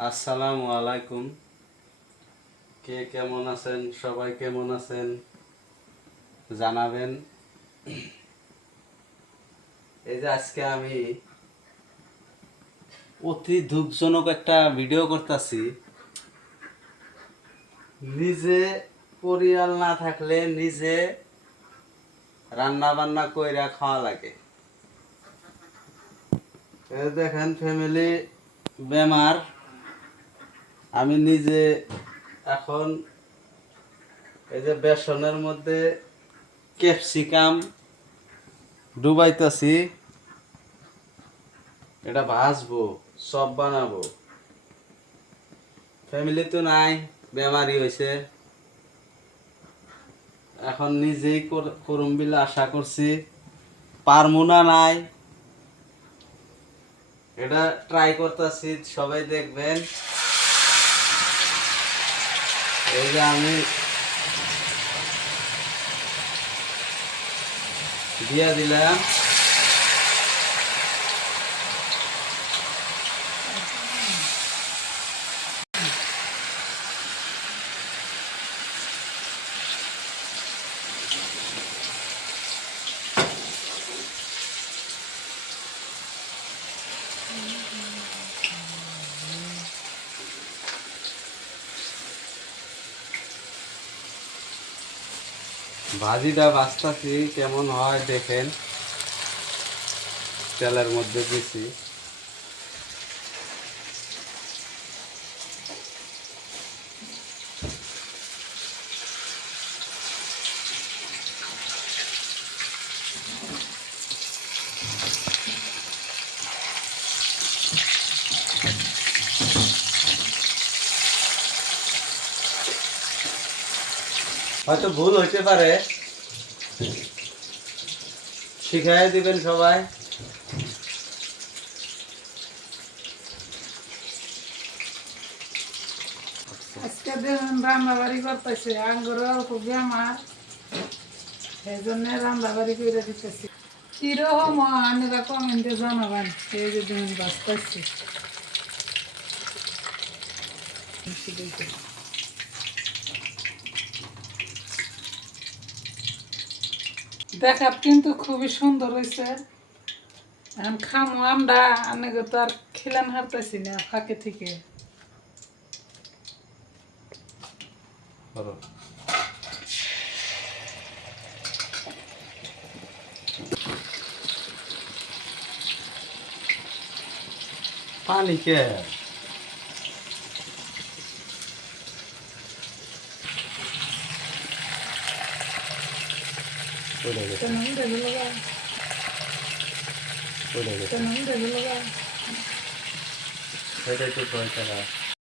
আসসালামু আলাইকুম। কে কেমন আছেন? সবাই কেমন আছেন জানাবেন। এই যে আজকে আমি অতি দুঃখজনক একটা ভিডিও করতেছি। নিজে পরিয়াল না থাকলে নিজে রান্না বান্না কইরা খাওয়া লাগে। এই দেখেন ফ্যামিলি বেমার, আমি নিজে এখন এই যে বেসনের মধ্যে ক্যাপসিকাম ডুবাইতেছি, এটা ভাজবো, সব বানাবো। ফ্যামিলি তো নাই, বেমারি হয়েছে। এখন নিজেই করুম বিলে আশা করছি, পারমু না নাই এটা ট্রাই করতেছি, সবাই দেখবেন। এই যে আমি দিয়া দিলাম, ভাজিটা বাঁচতাছি, কেমন হয় দেখেন। তেলের মধ্যে দিছি, হয়তো ভুল হইতে পারে, শিখাই দিবেন সবাই। আজকে দেখুন রান্না বাড়ি করতেছে, আঙ্গুর অল্প বেমার, এই জন্য রান্না বাড়ি করে দিতেছি। কিরকম আপনারা কমেন্টে জানাবেন। এই যে দেখুন বাঁচতেছি, দেখাত কিন্তু খুবই সুন্দর হয়েছে। এখন খামো আমরা, আপনাকে তো আর খেলান হারতেছি না ফাঁকে থেকে। পানি কে সেটাই তো দরকার।